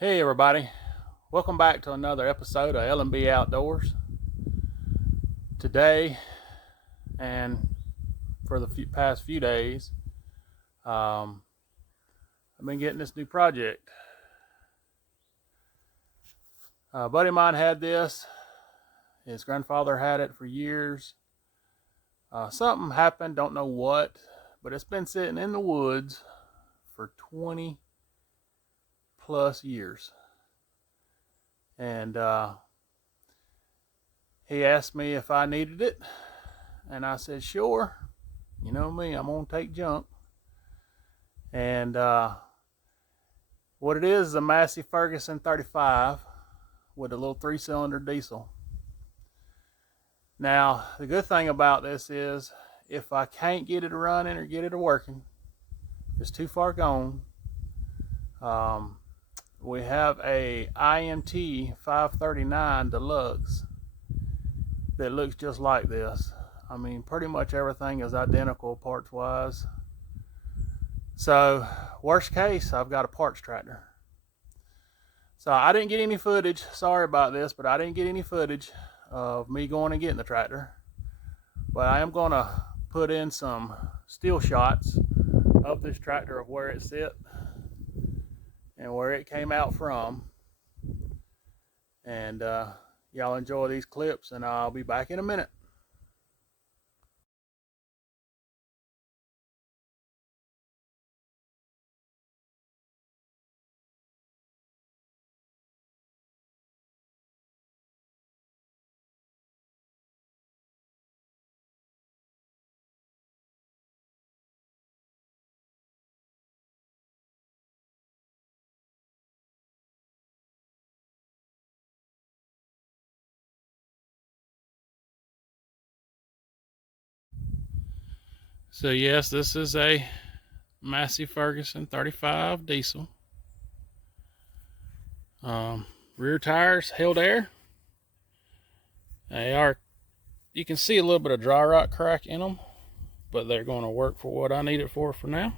Hey everybody, welcome back to another episode of L&B Outdoors. Today and for the past few days, I've been getting this new project. A buddy of mine had this. His grandfather had it for years. Something happened, don't know what, but it's been sitting in the woods for 20 plus years. And he asked me if I needed it, and I said, sure. You know me, I'm gonna take junk. And what it is a Massey Ferguson 35 with a little 3-cylinder diesel. Now, the good thing about this is if I can't get it running or get it working, if it's too far gone, we have a IMT 539 Deluxe that looks just like this. I mean, pretty much everything is identical parts wise. So, worst case, I've got a parts tractor. So I didn't get any footage, sorry about this, but I didn't get any footage of me going and getting the tractor. But I am going to put in some still shots of this tractor, of where it sit and where it came out from. And y'all enjoy these clips, and I'll be back in a minute. So yes, this is a Massey Ferguson 35 diesel. Rear tires held air. They are, you can see a little bit of dry rot crack in them, but they're going to work for what I need it for now.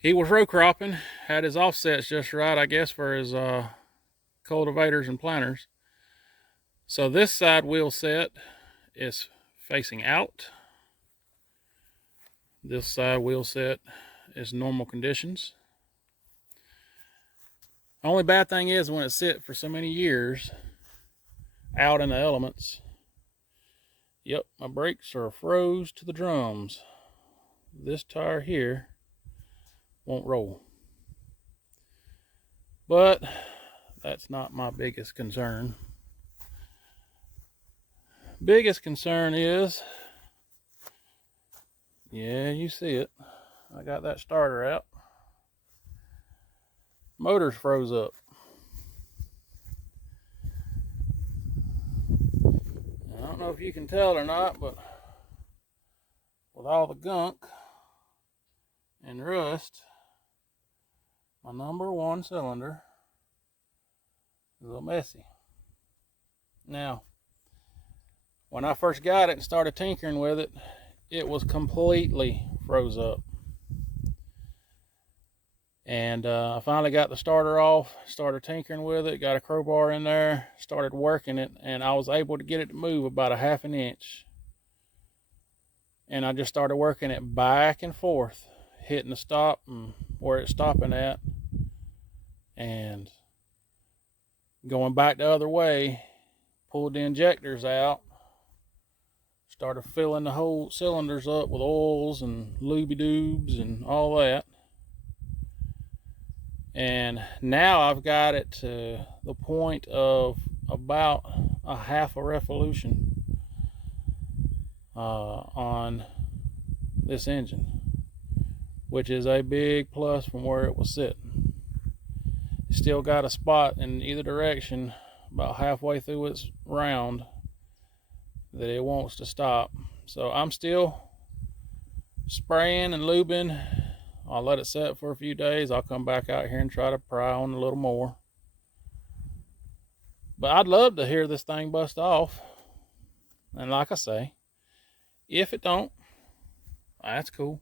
He was row cropping, had his offsets just right, I guess, for his cultivators and planters. So this side wheel set is facing out. This side wheel set is normal conditions. Only bad thing is when it sit for so many years out in the elements. Yep, my brakes are froze to the drums. This tire here won't roll. But that's not my biggest concern. Biggest concern is, yeah, you see it. I got that starter out. Motor's froze up. I don't know if you can tell or not, but with all the gunk and rust, my number one cylinder is a little messy. Now, when I first got it and started tinkering with it, it was completely froze up. And I finally got the starter off, started tinkering with it, got a crowbar in there, started working it, and I was able to get it to move about a half an inch. And I just started working it back and forth, hitting the stop and where it's stopping at, and going back the other way, pulled the injectors out, started filling the whole cylinders up with oils and looby-doobs and all that. And now I've got it to the point of about a half a revolution on this engine, which is a big plus from where it was sitting. It's still got a spot in either direction about halfway through its round that it wants to stop. So I'm still spraying and lubing. I'll let it set for a few days. I'll come back out here and try to pry on a little more. But I'd love to hear this thing bust off. And like I say, if it don't, that's cool.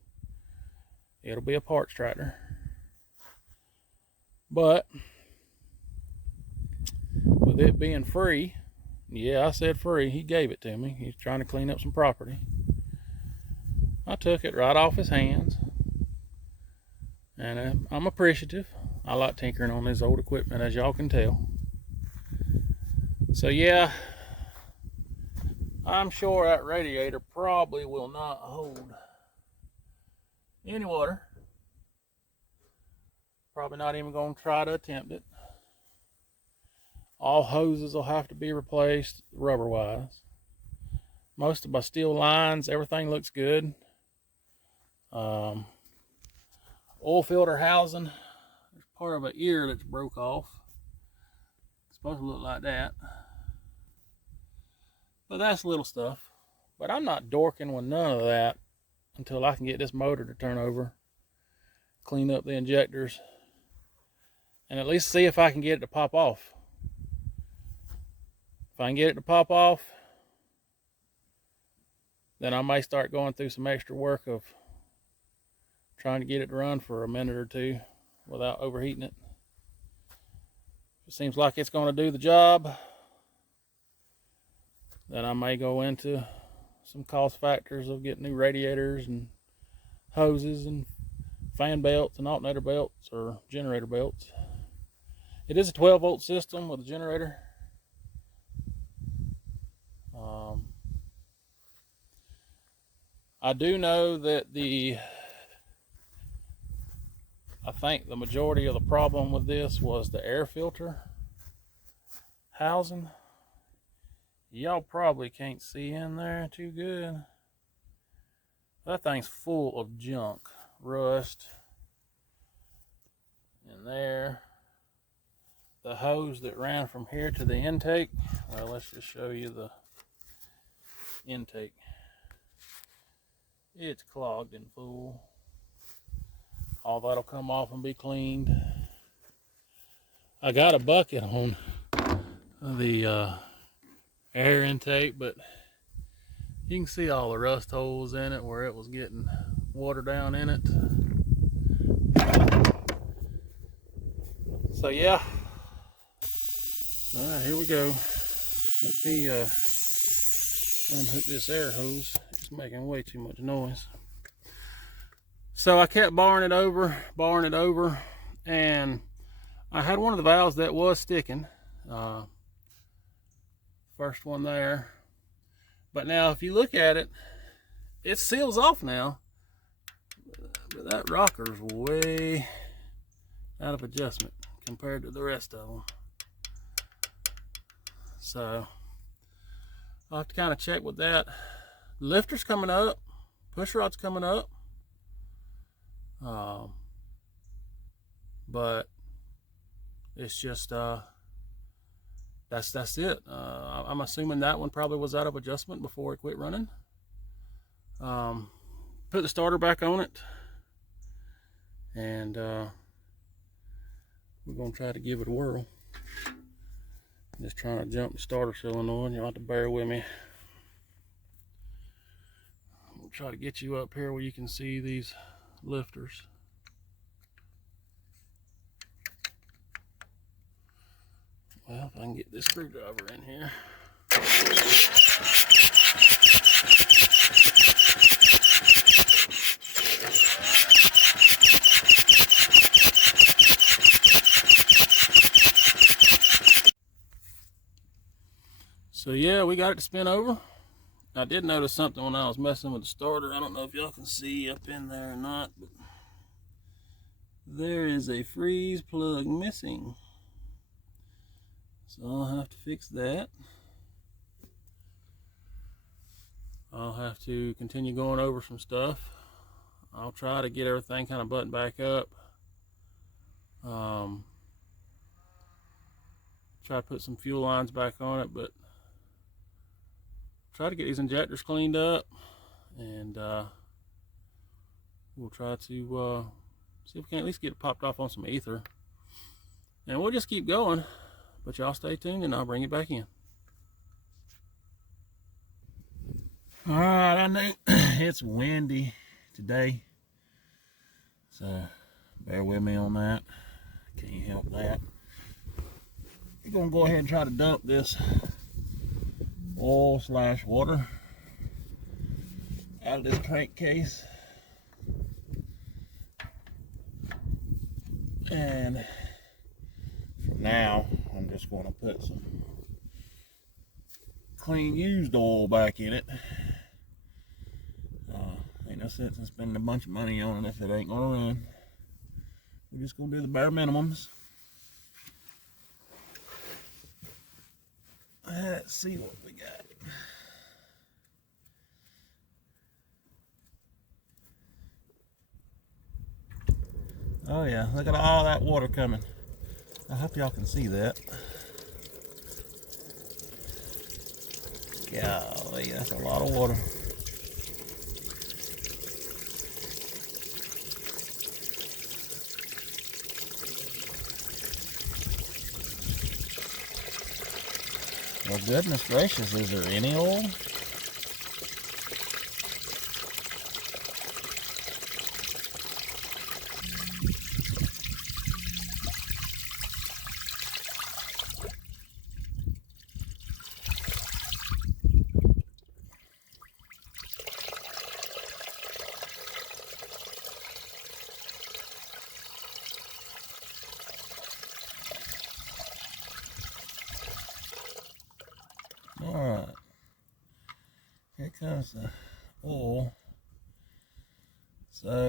it'll be a parts tractor. But with it being free, yeah, I said free, he gave it to me. He's trying to clean up some property. I took it right off his hands, and I'm appreciative. I like tinkering on this old equipment, as y'all can tell. So yeah, I'm sure that radiator probably will not hold any water. Probably not even going to try to attempt it. All hoses will have to be replaced rubber wise. Most of my steel lines, everything looks good. Oil filter housing, there's part of an ear that's broke off. It's supposed to look like that. But that's little stuff. But I'm not dorking with none of that until I can get this motor to turn over, clean up the injectors, and at least see if I can get it to pop off. If I can get it to pop off, then I may start going through some extra work of trying to get it to run for a minute or two without overheating it. If it seems like it's going to do the job, then I may go into some cost factors of getting new radiators and hoses and fan belts and alternator belts or generator belts. It is a 12-volt system with a generator. I do know that I think the majority of the problem with this was the air filter housing. Y'all probably can't see in there too good. That thing's full of junk, rust in there. The hose that ran from here to the intake, well, let's just show you the intake. It's clogged and full. All that'll come off and be cleaned. I got a bucket on the air intake, but you can see all the rust holes in it where it was getting water down in it. So yeah, all right, here we go. Let me unhook this air hose. It's making way too much noise. So I kept barring it over, and I had one of the valves that was sticking. First one there. But now if you look at it, it seals off now. But that rocker's way out of adjustment compared to the rest of them. So I'll have to kind of check with that. Lifter's coming up, push rod's coming up. But it's just that's it. I'm assuming that one probably was out of adjustment before it quit running. Put the starter back on it, and we're gonna try to give it a whirl. Just trying to jump the starter solenoid. You'll have to bear with me. We'll try to get you up here where you can see these lifters. Well, if I can get this screwdriver in here. So yeah, we got it to spin over. I did notice something when I was messing with the starter. I don't know if y'all can see up in there or not, but there is a freeze plug missing. So I'll have to fix that. I'll have to continue going over some stuff. I'll try to get everything kind of buttoned back up. Try to put some fuel lines back on it, but try to get these injectors cleaned up, and we'll try to see if we can at least get it popped off on some ether, and we'll just keep going. But y'all stay tuned and I'll bring it back in. All right, I know it's windy today. So bear with me on that. Can't help that. We're gonna go ahead and try to dump this oil / water out of this crankcase. And for now, I'm just going to put some clean used oil back in it. Ain't no sense in spending a bunch of money on it if it ain't gonna run. We're just gonna do the bare minimums. Let's see what we got. Oh yeah, look at all that water coming. I hope y'all can see that. Golly, that's a lot of water. Well, goodness gracious, is there any oil? Alright, here comes the oil. So,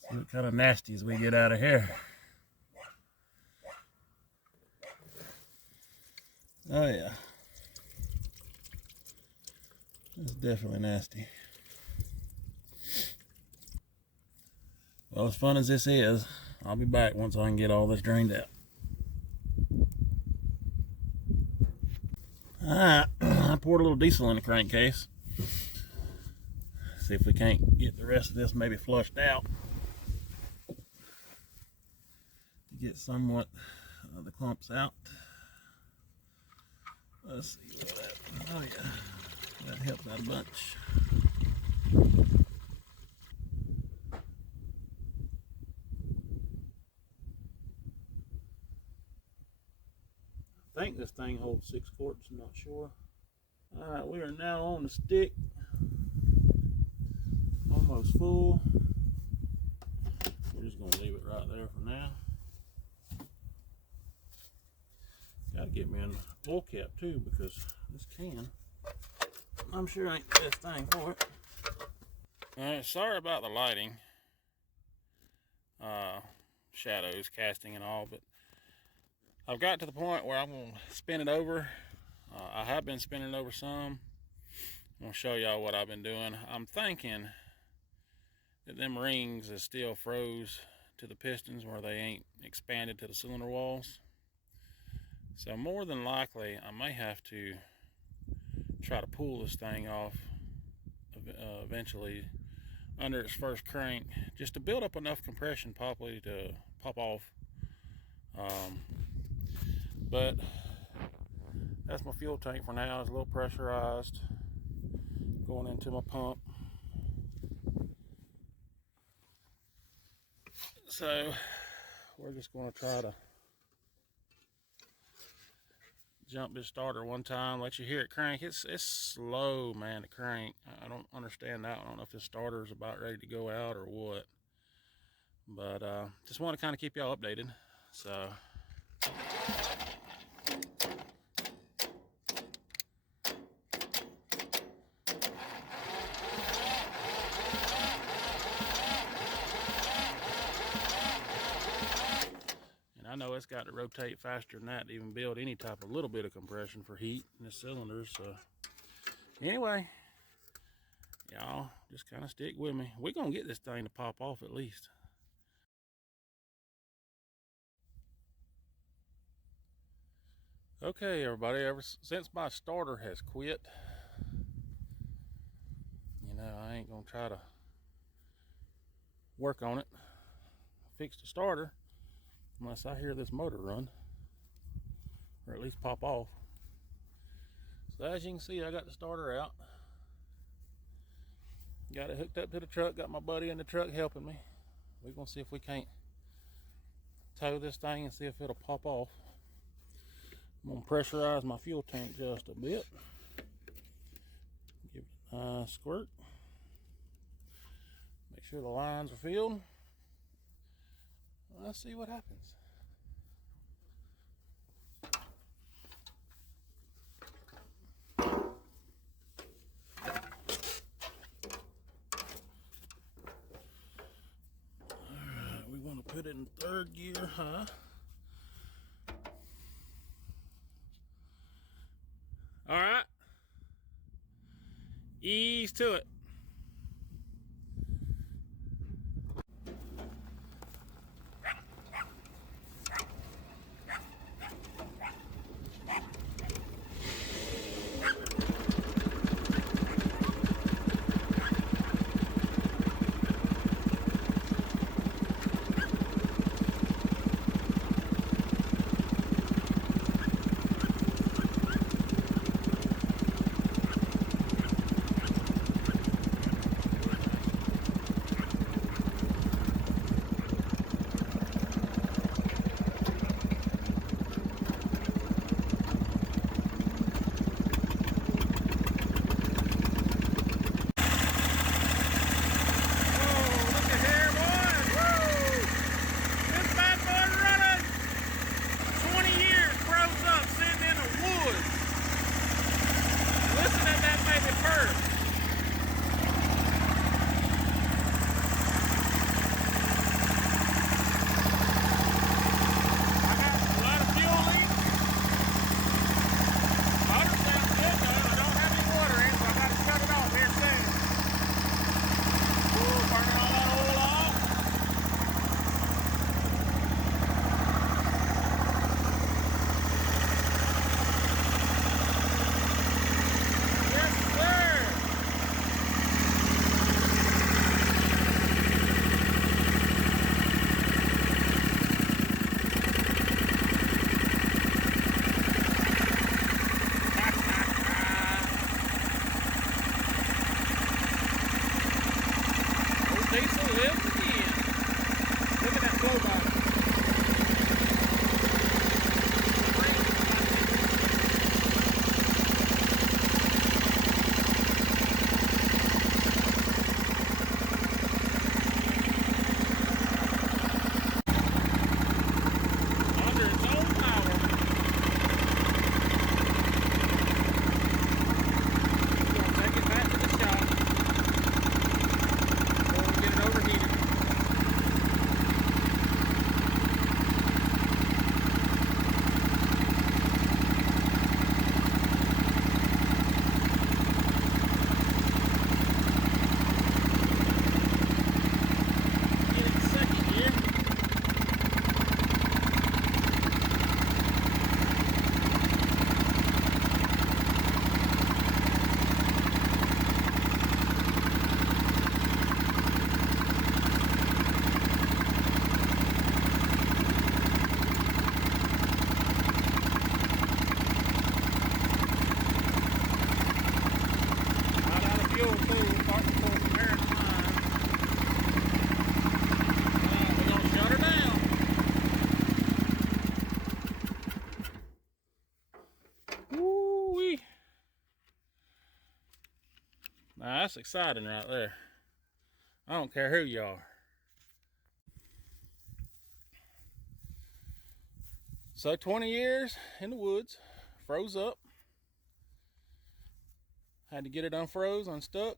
see what kind of nasties we get out of here. Oh yeah, it's definitely nasty. Well, as fun as this is, I'll be back once I can get all this drained out. Alright, I poured a little diesel in the crankcase. See if we can't get the rest of this maybe flushed out. To get somewhat of the clumps out. Let's see what that, oh yeah, that helps out a bunch. I think this thing holds 6 quarts, I'm not sure. Alright, we are now on the stick. Almost full. We're just going to leave it right there for now. Got to get me an oil cap too, because this can, I'm sure ain't the best thing for it. Alright, sorry about the lighting. Shadows casting and all, but I've got to the point where I'm going to spin it over. I have been spinning it over some. I'm going to show y'all what I've been doing. I'm thinking that them rings is still froze to the pistons where they ain't expanded to the cylinder walls. So more than likely, I may have to try to pull this thing off eventually under its first crank, just to build up enough compression probably to pop off. But that's my fuel tank for now. It's a little pressurized, going into my pump. So we're just going to try to jump this starter one time, let you hear it crank. It's slow, man, to crank. I don't understand that. I don't know if this starter is about ready to go out or what, but just want to kind of keep y'all updated. So I know it's got to rotate faster than that to even build any type of little bit of compression for heat in the cylinders. So anyway, y'all just kind of stick with me. We're gonna get this thing to pop off at least. Okay, everybody, ever since my starter has quit, you know, I ain't gonna try to work on it, fix the starter, unless I hear this motor run, or at least pop off. So as you can see, I got the starter out. Got it hooked up to the truck. Got my buddy in the truck helping me. We're gonna see if we can't tow this thing and see if it'll pop off. I'm gonna pressurize my fuel tank just a bit. Give it a nice squirt. Make sure the lines are filled. Let's see what happens. Alright, we want to put it in third gear high. Alright. Ease to it. Now that's exciting right there. I don't care who you are. So 20 years in the woods, froze up. Had to get it unfroze, unstuck.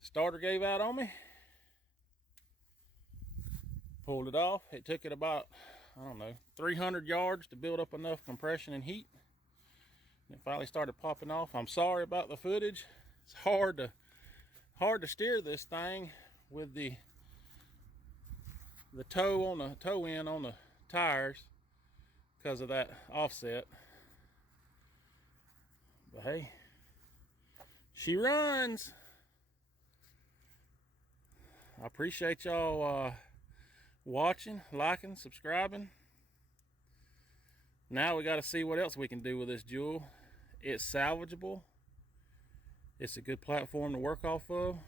Starter gave out on me. Pulled it off. It took it about, I don't know, 300 yards to build up enough compression and heat. And it finally started popping off. I'm sorry about the footage. It's hard to steer this thing with the toe end on the tires because of that offset. But hey, she runs. I appreciate y'all watching, liking, subscribing. Now we got to see what else we can do with this jewel. It's salvageable. It's a good platform to work off of.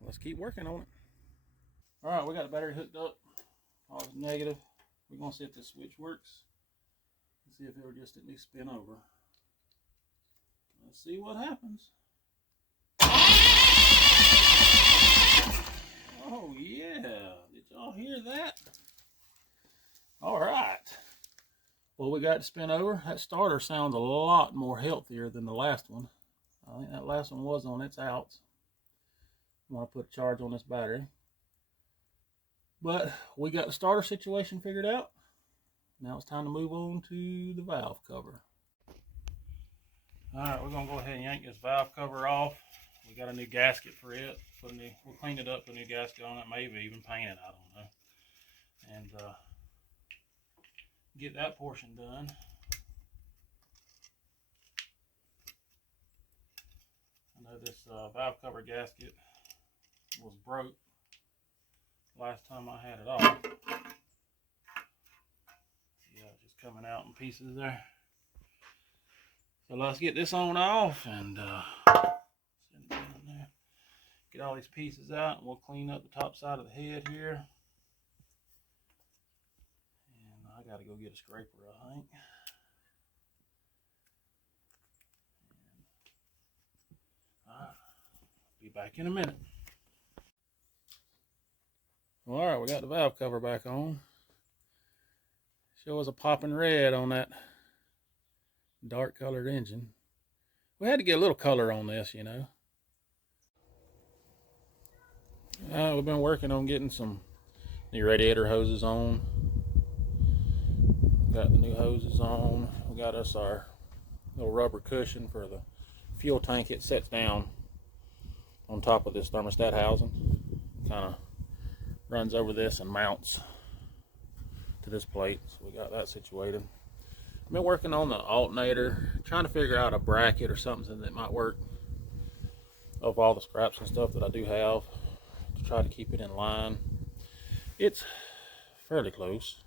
Let's keep working on it. All right, we got the battery hooked up. All is negative. We're gonna see if this switch works. See if it'll just at least spin over. Let's see what happens. Oh yeah, did y'all hear that? All right. Well, we got to spin over. That starter sounds a lot more healthier than the last one. I think that last one was on its outs. I want to put a charge on this battery. But we got the starter situation figured out. Now it's time to move on to the valve cover. All right, we're gonna go ahead and yank this valve cover off. We got a new gasket for it. We'll clean it up, put a new gasket on it, maybe even paint it, I don't know. And get that portion done. I know this valve cover gasket was broke last time I had it off. Yeah, just coming out in pieces there. So let's get this on off and send it down there. Get all these pieces out, and we'll clean up the top side of the head here. And I gotta go get a scraper, I think. Be back in a minute. All right, we got the valve cover back on. Shows a popping red on that dark colored engine. We had to get a little color on this, you know. We've been working on getting some new radiator hoses on. Got the new hoses on. We got us our little rubber cushion for the fuel tank. It sets down on top of this thermostat housing. Kind of runs over this and mounts to this plate. So we got that situated. I've been working on the alternator, trying to figure out a bracket or something that might work of all the scraps and stuff that I do have to try to keep it in line. It's fairly close.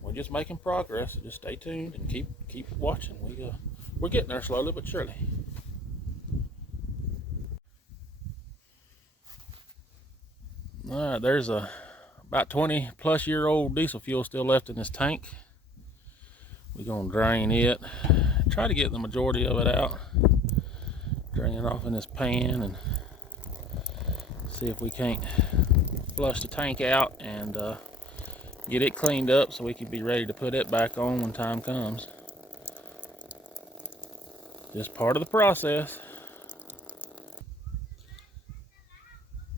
We're just making progress, so just stay tuned and keep watching. We're getting there slowly but surely. All right, there's a about 20-plus-year-old diesel fuel still left in this tank. We're gonna drain it, try to get the majority of it out, drain it off in this pan, and see if we can't flush the tank out and get it cleaned up so we can be ready to put it back on when time comes. Just part of the process.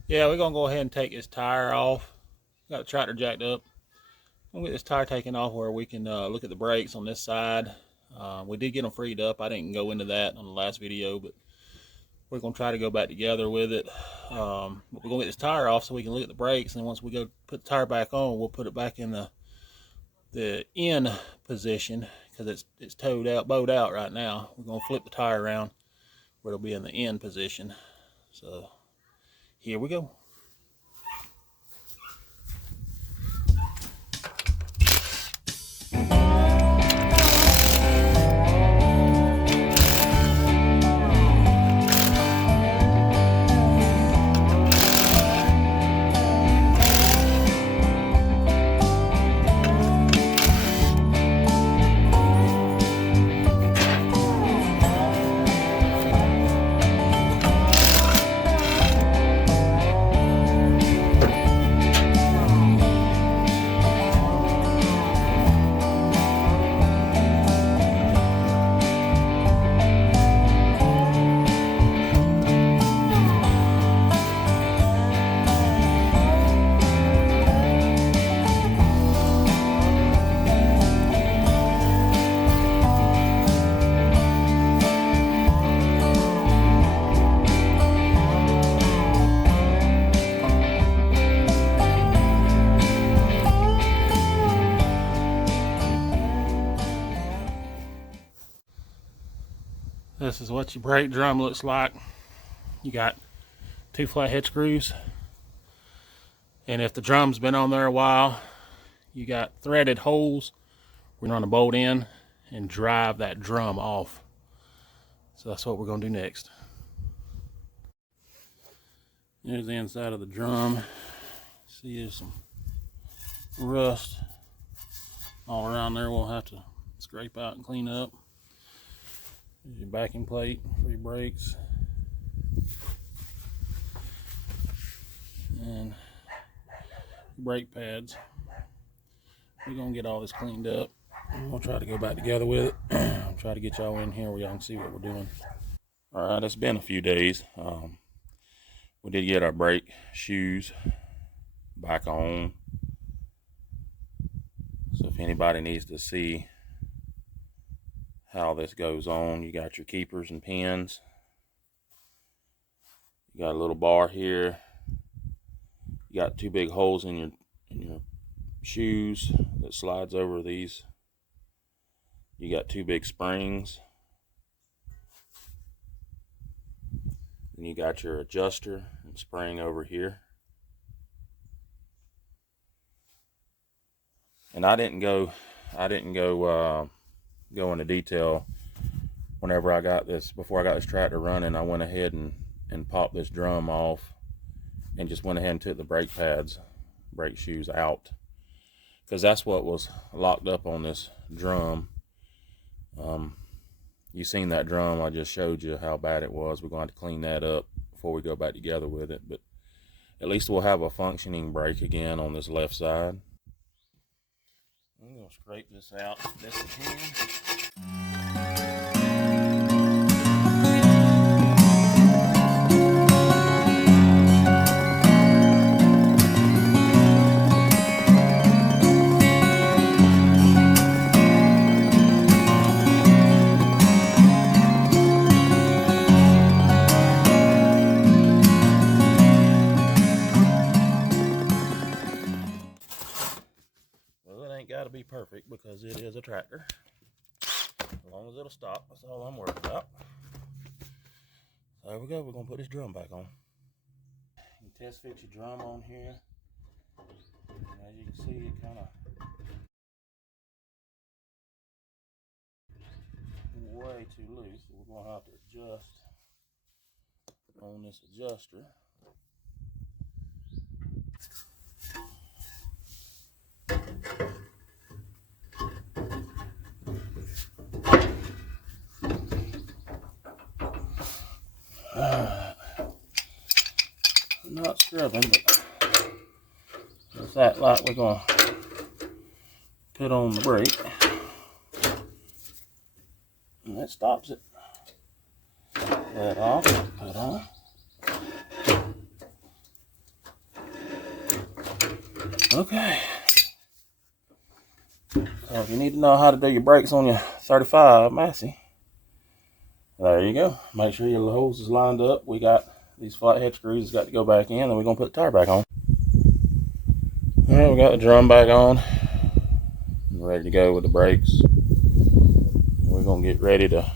Yeah, we're gonna go ahead and take this tire off. Got the tractor jacked up. I'm gonna get this tire taken off where we can look at the brakes on this side. We did get them freed up. I didn't go into that on the last video, but we're gonna try to go back together with it. But we're gonna get this tire off so we can look at the brakes, and once we go put the tire back on, we'll put it back in the in position because it's bowed out right now. We're gonna flip the tire around where it'll be in the in position. So here we go. This is what your brake drum looks like. You got 2 flathead screws, and if the drum's been on there a while, you got threaded holes We're gonna run a bolt in and drive that drum off. So that's what we're gonna do next. Here's the inside of the drum. See, there's some rust all around there. We'll have to scrape out and clean up. Here's your backing plate for your brakes. And brake pads. We're gonna get all this cleaned up. We'll try to go back together with it. I'll try to get y'all in here where y'all can see what we're doing. All right, it's been a few days. We did get our brake shoes back on. So if anybody needs to see how this goes on, you got your keepers and pins. You got a little bar here. You got two big holes in your shoes that slides over these. You got two big springs. And you got your adjuster and spring over here. And I didn't go into detail whenever I got this, before I got this tractor running. I went ahead and popped this drum off and just went ahead and took the brake pads, brake shoes out, because that's what was locked up on this drum. You seen that drum, I just showed you how bad it was. We're going to have to clean that up before we go back together with it, but at least we'll have a functioning brake again on this left side. I'm going to scrape this out best I can. Got to be perfect because it is a tractor. As long as it'll stop, that's all I'm worried about. So there we go. We're gonna put this drum back on. You test fit your drum on here, and as you can see, it kind of way too loose. So we're gonna have to adjust on this adjuster. Not scrubbing, but it's that light we're gonna put on the brake, and that stops it. Let off, put on. Okay. So if you need to know how to do your brakes on your 35 Massey, there you go. Make sure your hose is lined up. We got these flathead screws got to go back in, and we're gonna put the tire back on. All right, we got the drum back on. We're ready to go with the brakes. We're gonna get ready to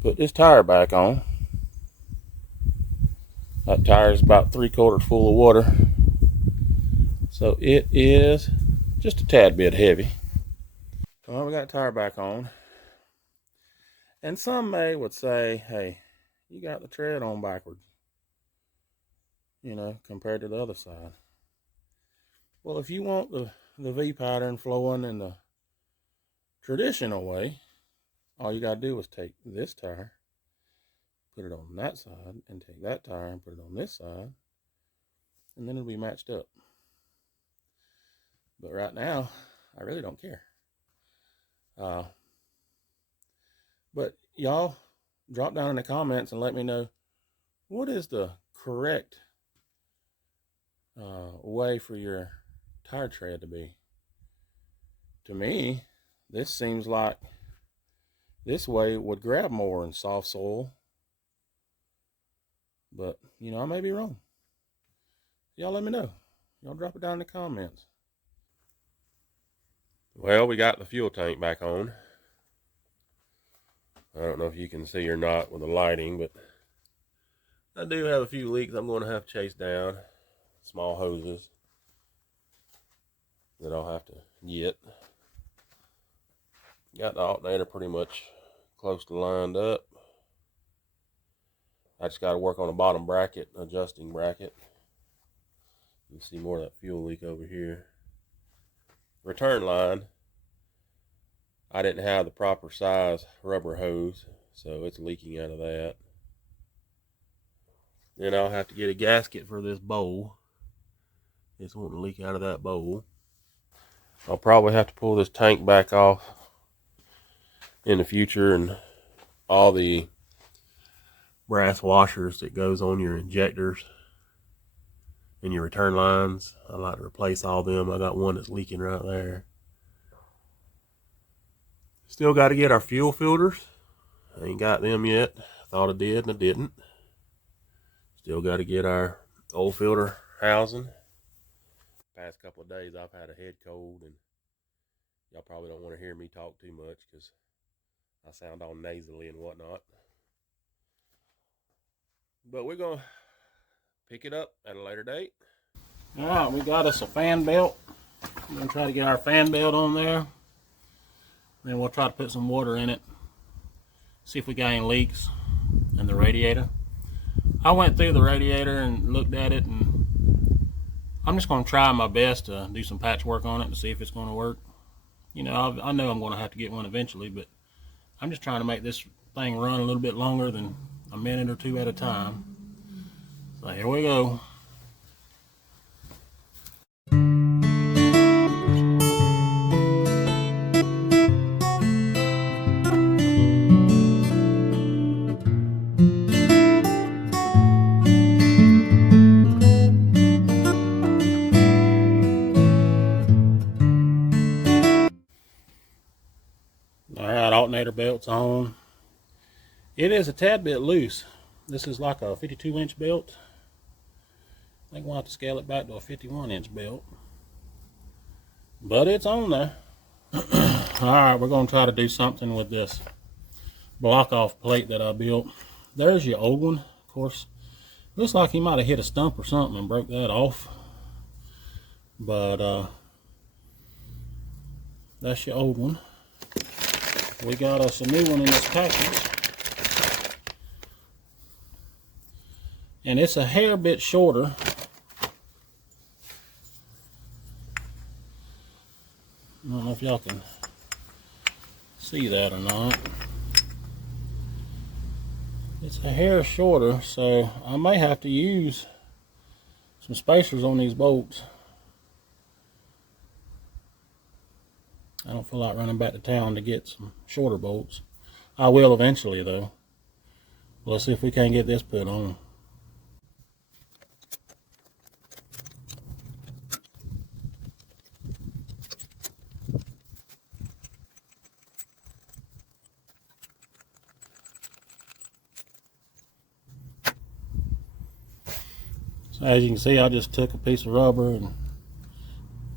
put this tire back on. That tire is about 3/4 full of water, so it is just a tad bit heavy. Well, we got the tire back on, and some would say, hey, you got the tread on backwards, compared to the other side. Well, if you want the V pattern flowing in the traditional way, all you gotta do is take this tire, put it on that side, and take that tire and put it on this side, and then it'll be matched up. But right now, I really don't care. But y'all drop down in the comments and let me know, what is the correct way for your tire tread to be? To me, this seems like this way would grab more in soft soil, but I may be wrong. Y'all let me know. Y'all drop it down in the comments. Well, we got the fuel tank back on. I don't know if you can see or not with the lighting, but I do have a few leaks I'm going to have to chase down. Small hoses that I'll have to get. Got the alternator pretty much close to lined up. I just got to work on the bottom bracket, adjusting bracket. You can see more of that fuel leak over here. Return line, I didn't have the proper size rubber hose, so it's leaking out of that. Then I'll have to get a gasket for this bowl. It's wanting to leak out of that bowl. I'll probably have to pull this tank back off in the future, and all the brass washers that goes on your injectors and your return lines, I like to replace all them. I got one that's leaking right there. Still got to get our fuel filters. I ain't got them yet. Thought I did and I didn't. Still got to get our oil filter housing. Past couple of days I've had a head cold, and y'all probably don't want to hear me talk too much because I sound all nasally and whatnot. But we're going to pick it up at a later date. All right, we got us a fan belt. We're going to try to get our fan belt on there. Then we'll try to put some water in it. See if we got any leaks in the radiator. I went through the radiator and looked at it, and I'm just going to try my best to do some patchwork on it to see if it's going to work. You know, I know I'm going to have to get one eventually, but I'm just trying to make this thing run a little bit longer than a minute or two at a time. So here we go. Alright, alternator belt's on. It is a tad bit loose. This is like a 52-inch belt. I think we'll have to scale it back to a 51-inch belt. But it's on there. Alright, we're going to try to do something with this block-off plate that I built. There's your old one. Of course, looks like he might have hit a stump or something and broke that off. But that's your old one. We got us a new one in this package. And it's a hair bit shorter. I don't know if y'all can see that or not. It's a hair shorter, so I may have to use some spacers on these bolts. I don't feel like running back to town to get some shorter bolts. I will eventually though. Let's see if we can't get this put on. So as you can see, I just took a piece of rubber and a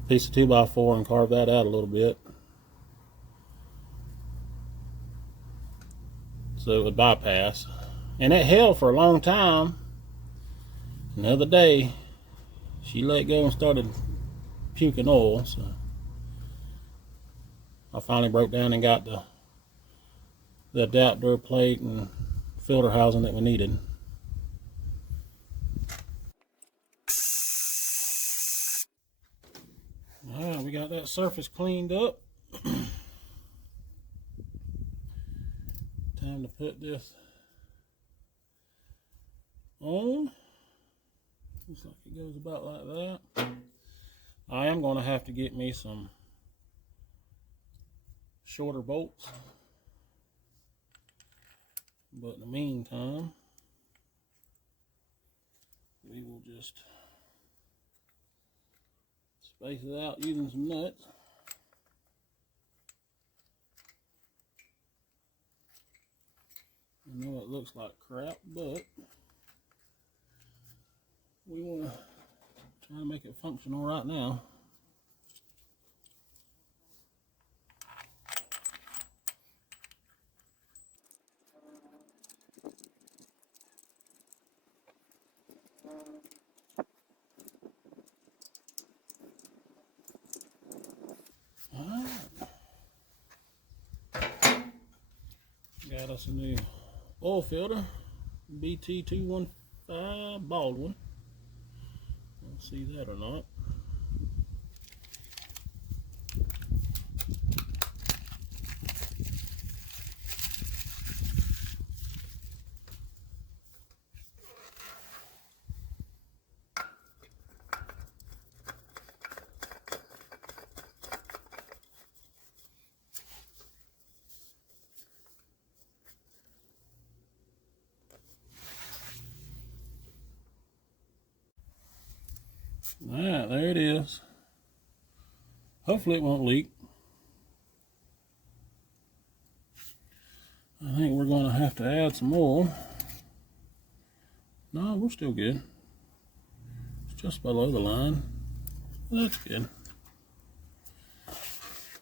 piece of 2x4 and carved that out a little bit, so it would bypass. And it held for a long time. And the other day, she let go and started puking oil, so I finally broke down and got the adapter plate and filter housing that we needed. Alright, we got that surface cleaned up. Time to put this on. Looks like it goes about like that. I am going to have to get me some shorter bolts. But in the meantime, we will just space it out using some nuts. I know it looks like crap, but we want to try to make it functional right now. Alright. got us a new oil filter, BT215 Baldwin. Let's see that or not. Alright, there it is. Hopefully it won't leak. I think we're going to have to add some oil. No, we're still good. It's just below the line. That's good.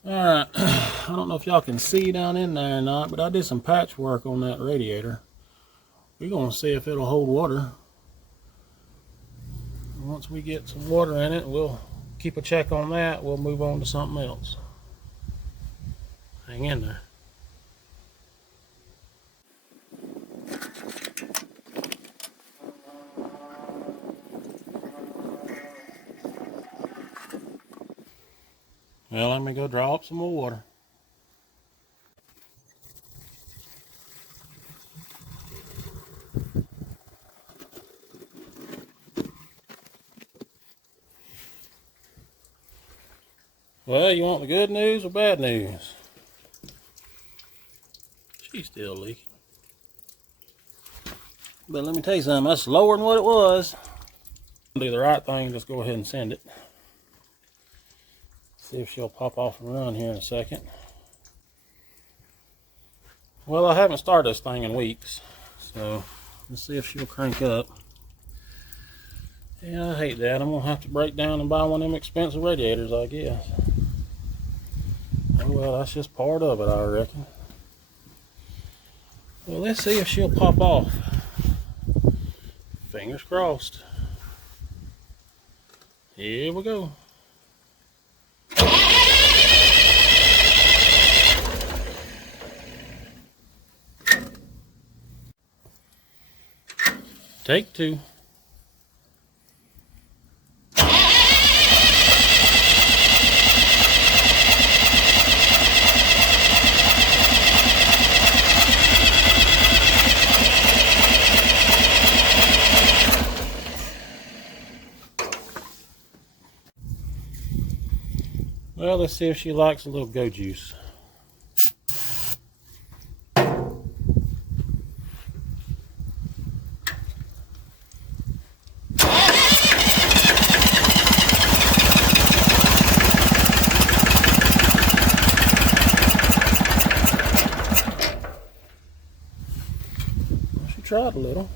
Alright, I don't know if y'all can see down in there or not, but I did some patchwork on that radiator. We're going to see if it'll hold water. Once we get some water in it, we'll keep a check on that. We'll move on to something else. Hang in there. Well, let me go draw up some more water. Well, you want the good news or bad news? She's still leaking. But let me tell you something, that's lower than what it was. Do the right thing, just go ahead and send it. See if she'll pop off and run here in a second. Well, I haven't started this thing in weeks, so let's see if she'll crank up. Yeah, I hate that. I'm gonna have to break down and buy one of them expensive radiators, I guess. Oh well, that's just part of it, I reckon. Well, let's see if she'll pop off. Fingers crossed. Here we go. Take two. Well, let's see if she likes a little goat juice. She tried a little.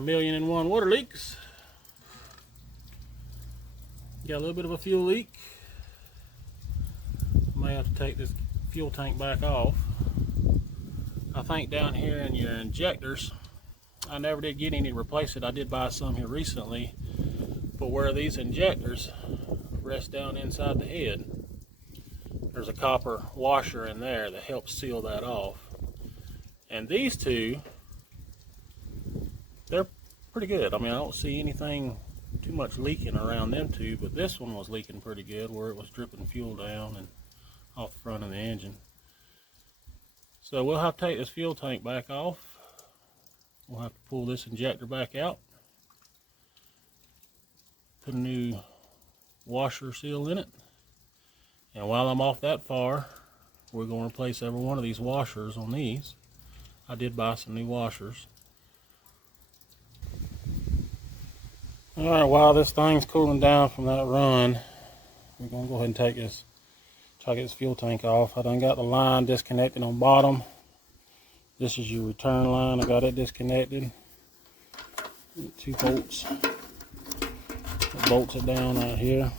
Got 1,000,001 water leaks. Got a little bit of a fuel leak. May have to take this fuel tank back off. I think down here in your injectors, I never did get any to replace it. I did buy some here recently, but where these injectors rest down inside the head, there's a copper washer in there that helps seal that off. And these two, they're pretty good. I mean, I don't see anything too much leaking around them two, but this one was leaking pretty good where it was dripping fuel down and off the front of the engine. So we'll have to take this fuel tank back off. We'll have to pull this injector back out, put a new washer seal in it, and while I'm off that far, we're going to replace every one of these washers on these. I did buy some new washers. Alright, while this thing's cooling down from that run, we're going to go ahead and try to get this fuel tank off. I done got the line disconnected on bottom. This is your return line. I got it disconnected. 2 bolts. It bolts it down right here.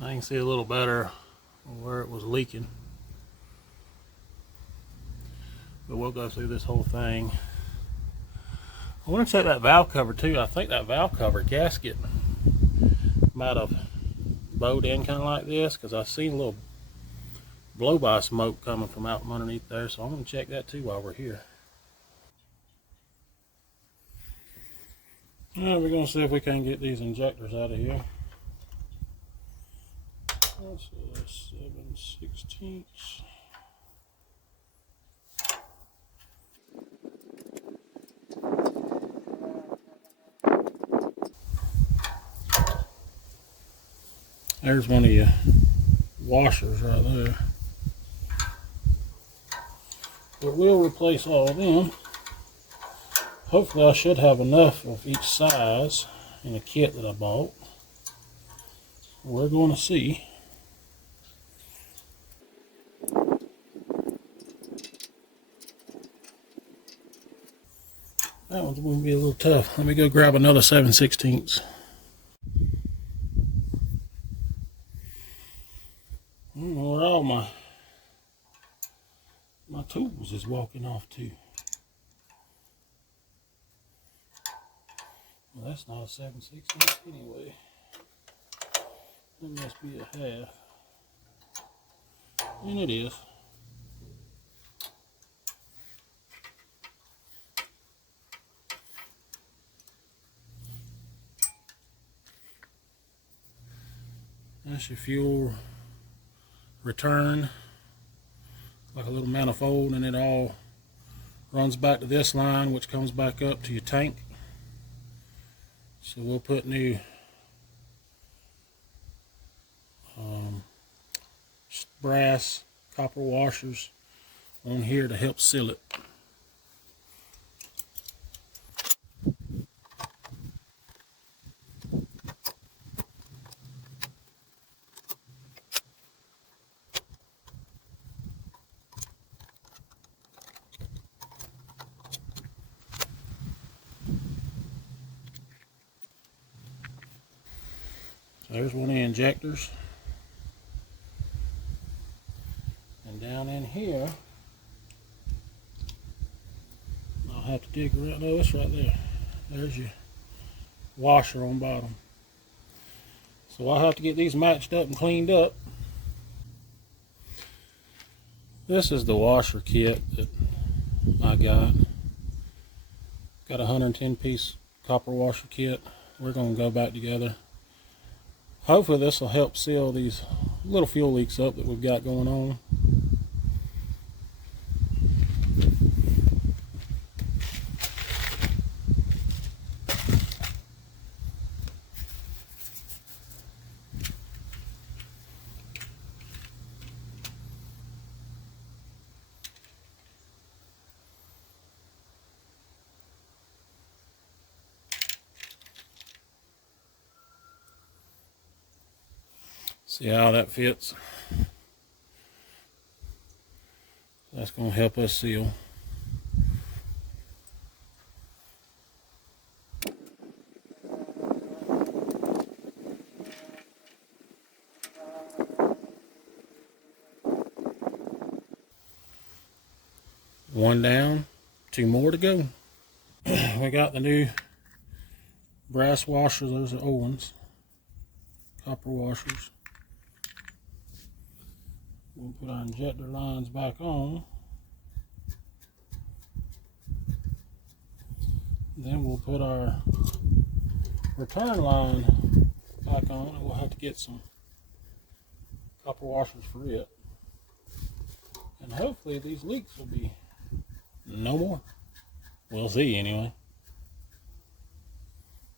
I can see a little better where it was leaking, but we'll go through this whole thing. I want to check that valve cover too. I think that valve cover gasket might have bowed in kind of like this, because I see a little blow-by smoke coming from out from underneath there, so I'm going to check that too while we're here. Alright, we're going to see if we can get these injectors out of here. That's 7/16. There's one of your washers right there. But we'll replace all of them. Hopefully I should have enough of each size in the kit that I bought. We're going to see. That one's going to be a little tough. Let me go grab another 7/16. I don't know where all my tools is walking off to. Well, that's not a 7/16 anyway. That must be a half. And it is. That's your fuel return, like a little manifold, and it all runs back to this line, which comes back up to your tank. So we'll put new brass copper washers on here to help seal it. There's one of the injectors. And down in here, I'll have to dig around. No, it's right there. There's your washer on bottom. So I'll have to get these matched up and cleaned up. This is the washer kit that I got. Got a 110 piece copper washer kit. We're going to go back together. Hopefully this will help seal these little fuel leaks up that we've got going on. See how that fits? That's going to help us seal. One down, two more to go. We got the new brass washers. Those are old ones, copper washers. We'll put our injector lines back on. Then we'll put our return line back on, and we'll have to get some copper washers for it. And hopefully these leaks will be no more. We'll see anyway.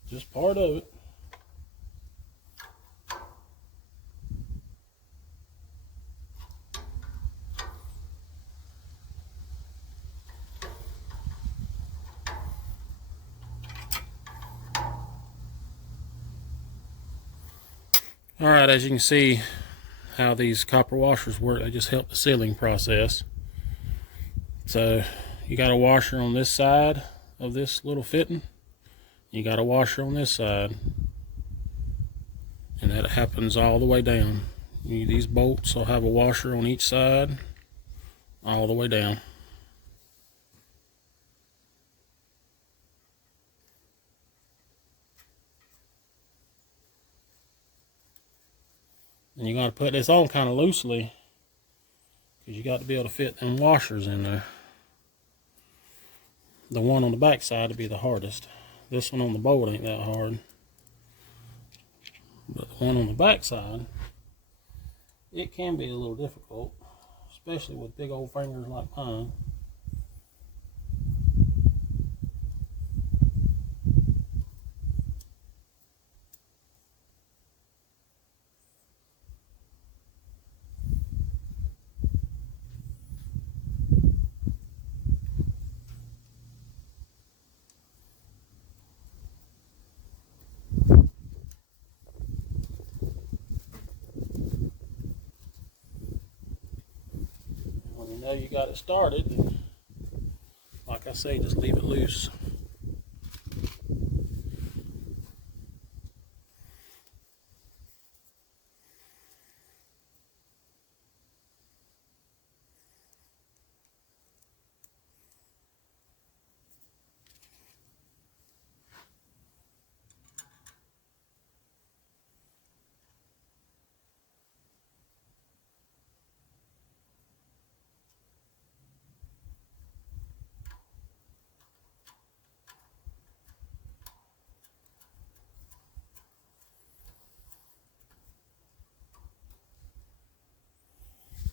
Just part of it. Alright, as you can see how these copper washers work, they just help the sealing process. So you got a washer on this side of this little fitting, you got a washer on this side, and that happens all the way down. These bolts will have a washer on each side all the way down. And you got to put this on kind of loosely, because you got to be able to fit them washers in there. The one on the back side will be the hardest. This one on the bolt ain't that hard, but the one on the back side, it can be a little difficult, especially with big old fingers like mine. When you know you got it started, then, like I say, just leave it loose.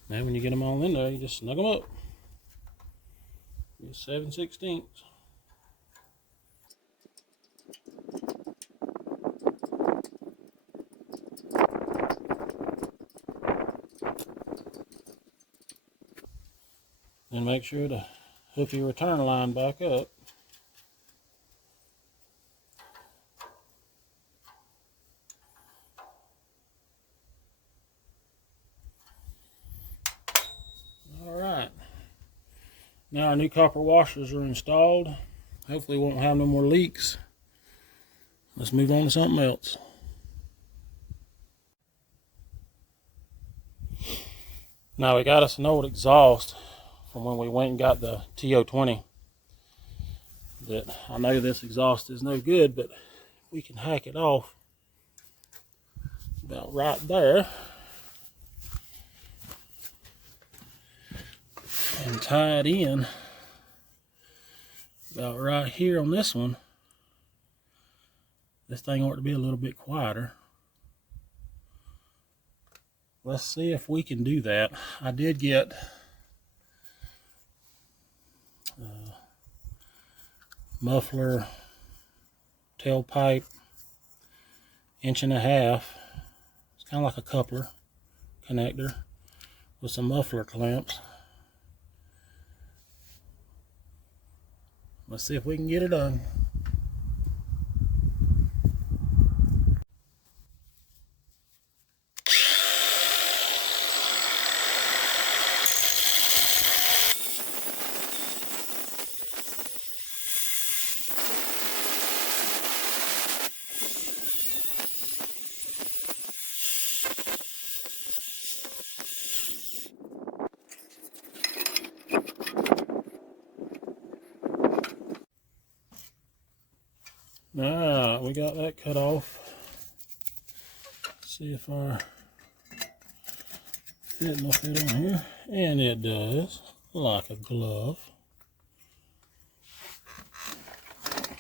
Now when you get them all in there, you just snug them up. Get 7/16. Then make sure to hook your return line back up. Alright. Now our new copper washers are installed. Hopefully we won't have no more leaks. Let's move on to something else. Now we got us an old exhaust from when we went and got the TO20. That I know this exhaust is no good, but we can hack it off about right there and tie it in about right here on this one. This thing ought to be a little bit quieter. Let's see if we can do that. I did get muffler tailpipe, 1.5 inches. It's kind of like a coupler connector with some muffler clamps. Let's see if we can get it done. Alright, we got that cut off. See if our fitting will fit on here. And it does, like a glove.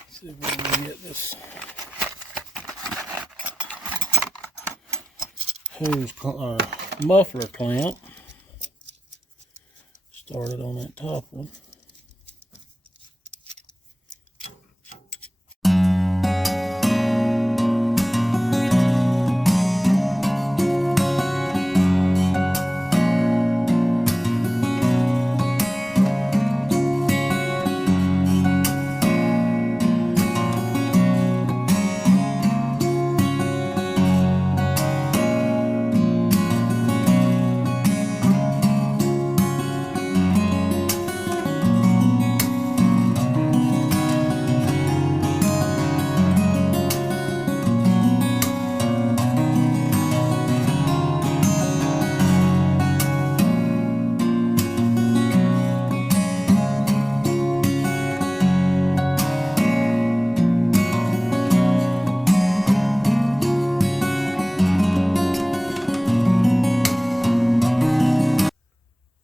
See if we can get this hose or muffler clamp started on that top one.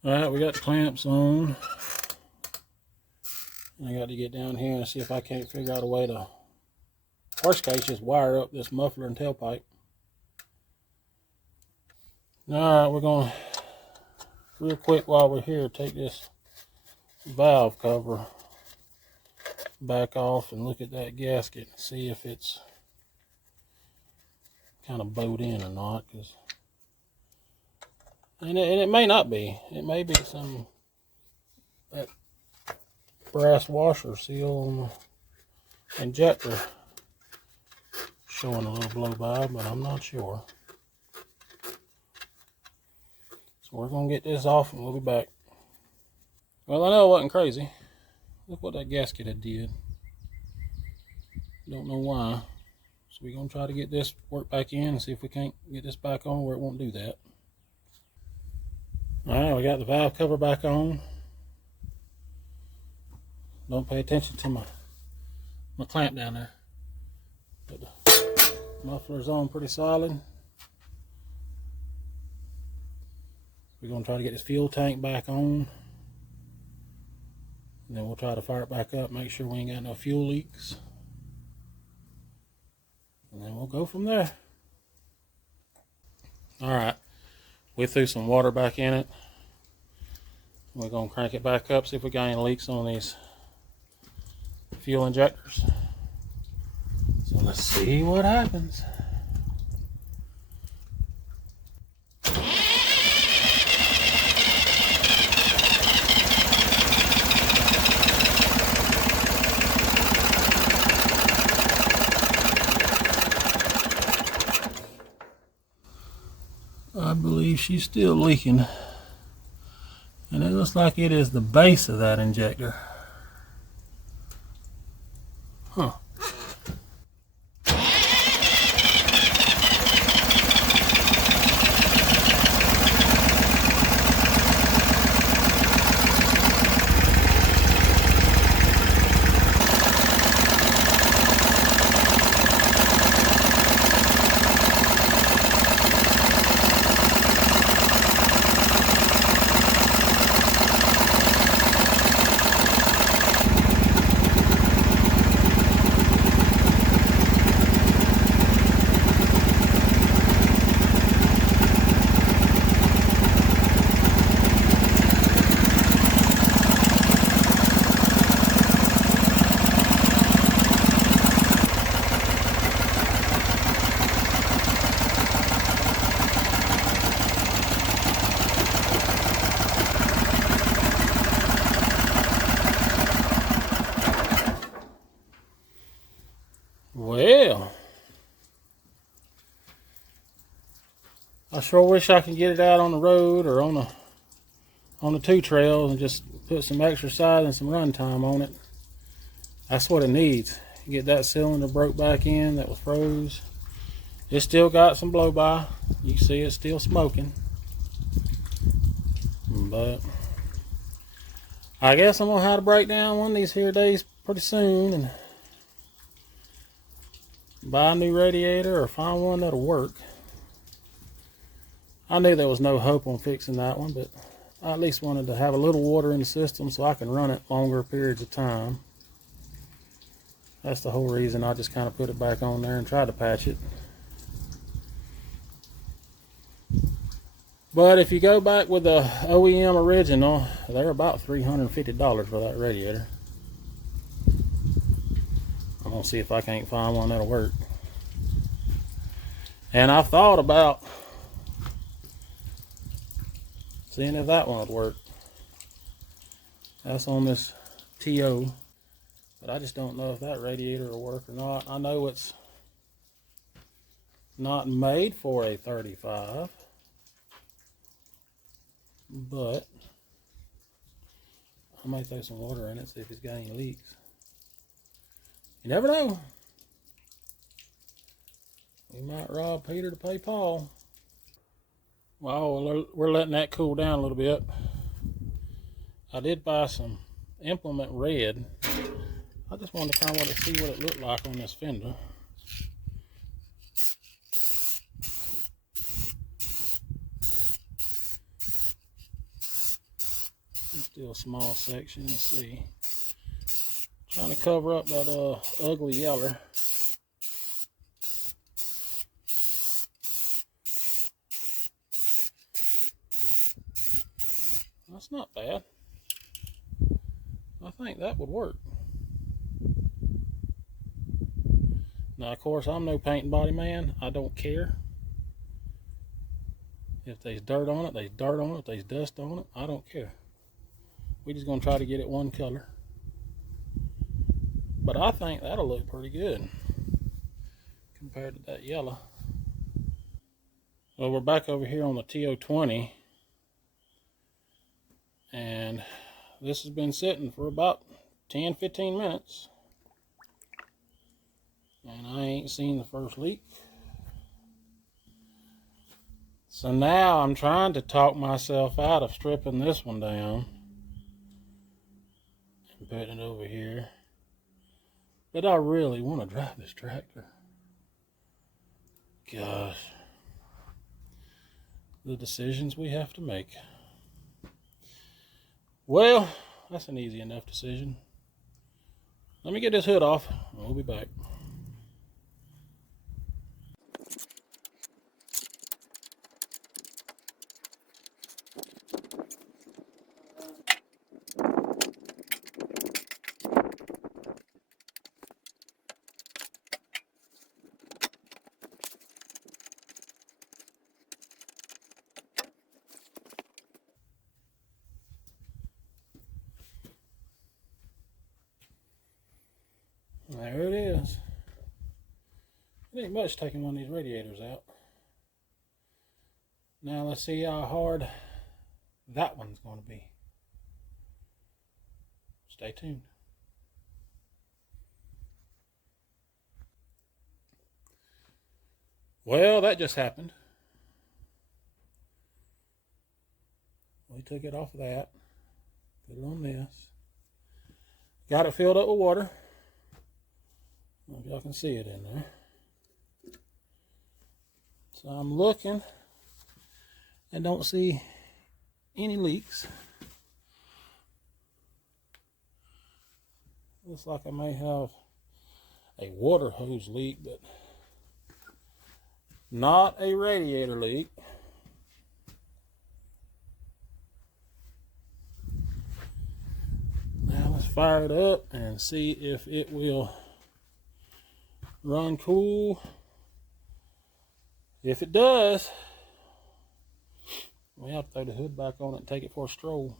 Alright, we got the clamps on. I got to get down here and see if I can't figure out a way to, worst case, just wire up this muffler and tailpipe. Alright, we're going to, real quick while we're here, take this valve cover back off and look at that gasket and see if it's kind of bowed in or not. And it may not be. It may be some that brass washer seal on the injector showing a little blow by, but I'm not sure. So we're going to get this off and we'll be back. Well, I know it wasn't crazy. Look what that gasket had did. Don't know why. So we're going to try to get this worked back in and see if we can't get this back on where it won't do that. Alright, we got the valve cover back on. Don't pay attention to my clamp down there. But the muffler's on pretty solid. We're going to try to get this fuel tank back on. And then we'll try to fire it back up, make sure we ain't got no fuel leaks. And then we'll go from there. Alright. We threw some water back in it. We're going to crank it back up, see if we got any leaks on these fuel injectors. So let's see what happens. I believe she's still leaking. And it looks like it is the base of that injector. Huh. Well, I sure wish I could get it out on the road or on the two trails and just put some exercise and some run time on it. That's what it needs. Get that cylinder broke back in that was froze. It's still got some blow by. You can see it's still smoking. But I guess I'm gonna have to break down one of these here days pretty soon and buy a new radiator or find one that'll work. I knew there was no hope on fixing that one, but I at least wanted to have a little water in the system so I can run it longer periods of time. That's the whole reason I just kind of put it back on there and tried to patch it. But if you go back with the OEM original, they're about $350 for that radiator. I'm gonna see if I can't find one that'll work. And I thought about seeing if that one would work. That's on this TO, but I just don't know if that radiator will work or not. I know it's not made for a 35, but I might throw some water in it, see if it's got any leaks. You never know. We might rob Peter to pay Paul. Well, we're letting that cool down a little bit. I did buy some Implement Red. I just wanted to kind of see what it looked like on this fender. Just do a small section and see. Trying to cover up that ugly yeller. That's not bad. I think that would work. Now, of course, I'm no paint and body man. I don't care. If there's dirt on it, there's dirt on it. If there's dust on it, I don't care. We're just going to try to get it one color. But I think that'll look pretty good compared to that yellow. Well, we're back over here on the TO20. And this has been sitting for about 10-15 minutes. And I ain't seen the first leak. So now I'm trying to talk myself out of stripping this one down and putting it over here. But I really want to drive this tractor. Gosh. The decisions we have to make. Well, that's an easy enough decision. Let me get this hood off and we'll be back. There it is. It ain't much taking one of these radiators out. Now let's see how hard that one's going to be. Stay tuned. Well, that just happened. We took it off of that, put it on this. Got it filled up with water. I don't know if y'all can see it in there. So I'm looking and don't see any leaks. Looks like I may have a water hose leak, but not a radiator leak. Now let's fire it up and see if it will run cool. If it does, we have to throw the hood back on it and take it for a stroll.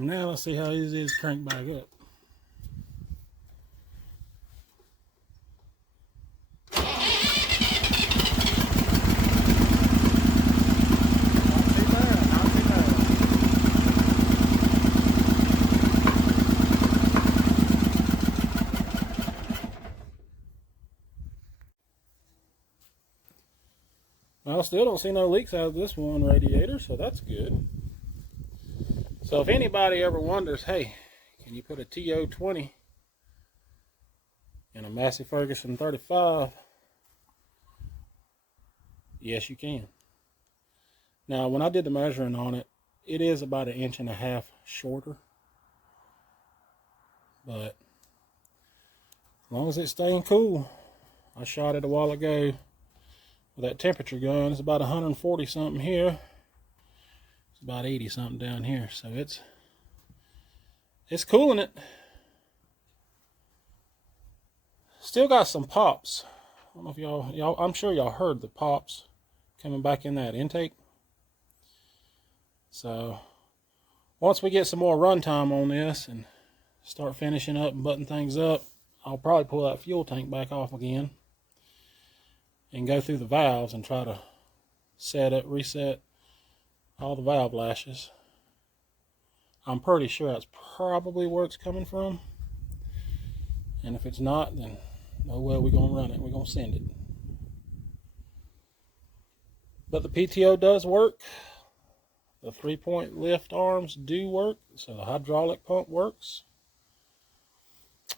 Now let's see how easy it is to crank back up. I still don't see no leaks out of this one radiator, so that's good. So if anybody ever wonders, hey, can you put a TO20 in a Massey Ferguson 35? Yes, you can. Now, when I did the measuring on it, it is about 1.5 inches shorter. But as long as it's staying cool, I shot it a while ago with that temperature gun. It's about 140 something here. It's about 80 something down here. So it's cooling it. Still got some pops. I don't know if y'all I'm sure y'all heard the pops coming back in that intake. So once we get some more runtime on this and start finishing up and button things up, I'll probably pull that fuel tank back off again and go through the valves and try to reset all the valve lashes. I'm pretty sure that's probably where it's coming from. And if it's not, then oh well, we're going to run it. We're going to send it. But the PTO does work. The 3-point lift arms do work. So the hydraulic pump works.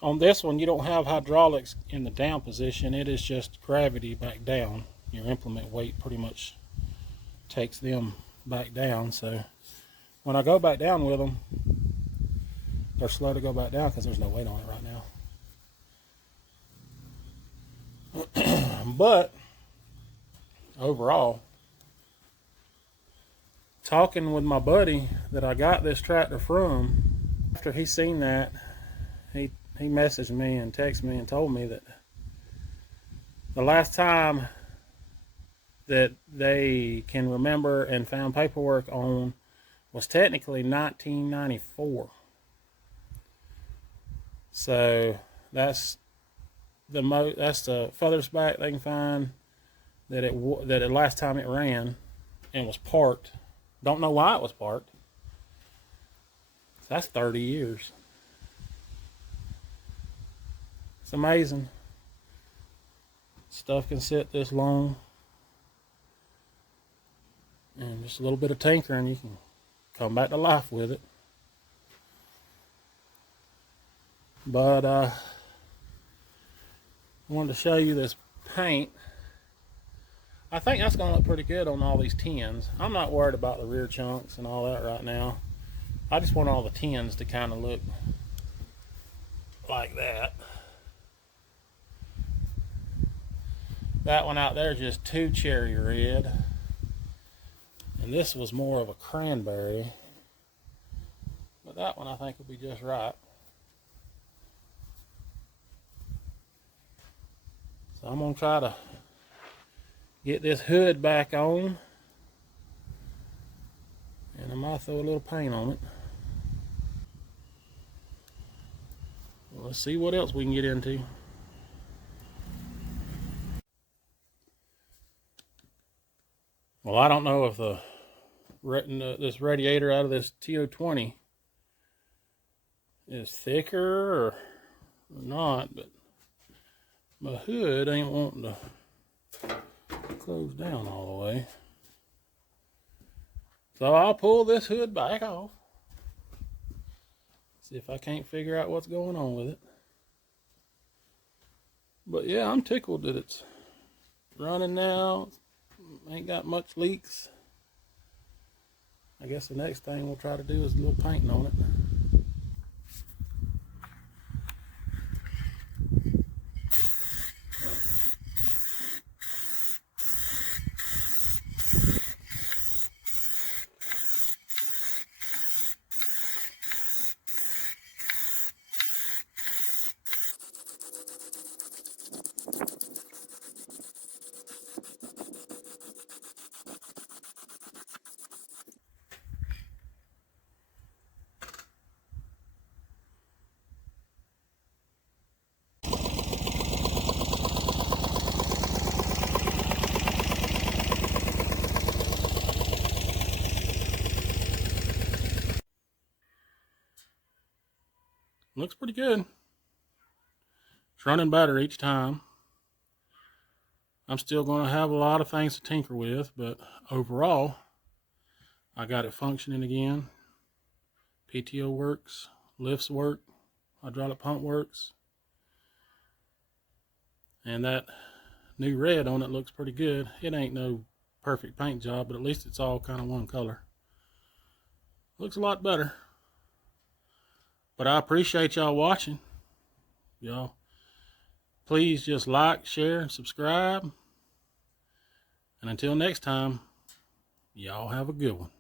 On this one, you don't have hydraulics in the down position. It is just gravity back down. Your implement weight pretty much takes them back down. So when I go back down with them, they're slow to go back down because there's no weight on it right now. But overall, talking with my buddy that I got this tractor from, after he seen that, he messaged me and texted me and told me that the last time that they can remember and found paperwork on was technically 1994. So that's the furthest back they can find that the last time it ran and was parked. Don't know why it was parked. So that's 30 years. It's amazing. Stuff can sit this long. And just a little bit of tinkering, you can come back to life with it. But I wanted to show you this paint. I think that's going to look pretty good on all these tins. I'm not worried about the rear chunks and all that right now. I just want all the tins to kind of look like that. That one out there is just too cherry red. And this was more of a cranberry. But that one I think will be just right. So I'm going to try to get this hood back on. And I might throw a little paint on it. Well, let's see what else we can get into. Well, I don't know if this radiator out of this TO20 is thicker or not, but my hood ain't wanting to close down all the way. So I'll pull this hood back off. See if I can't figure out what's going on with it. But yeah, I'm tickled that it's running now. Ain't got much leaks. I guess the next thing we'll try to do is a little painting on it. Looks pretty good. It's running better each time. I'm still going to have a lot of things to tinker with, but overall, I got it functioning again. PTO works, lifts work, hydraulic pump works. And that new red on it looks pretty good. It ain't no perfect paint job, but at least it's all kind of one color. Looks a lot better. But I appreciate y'all watching. Y'all, please just like, share, and subscribe. And until next time, y'all have a good one.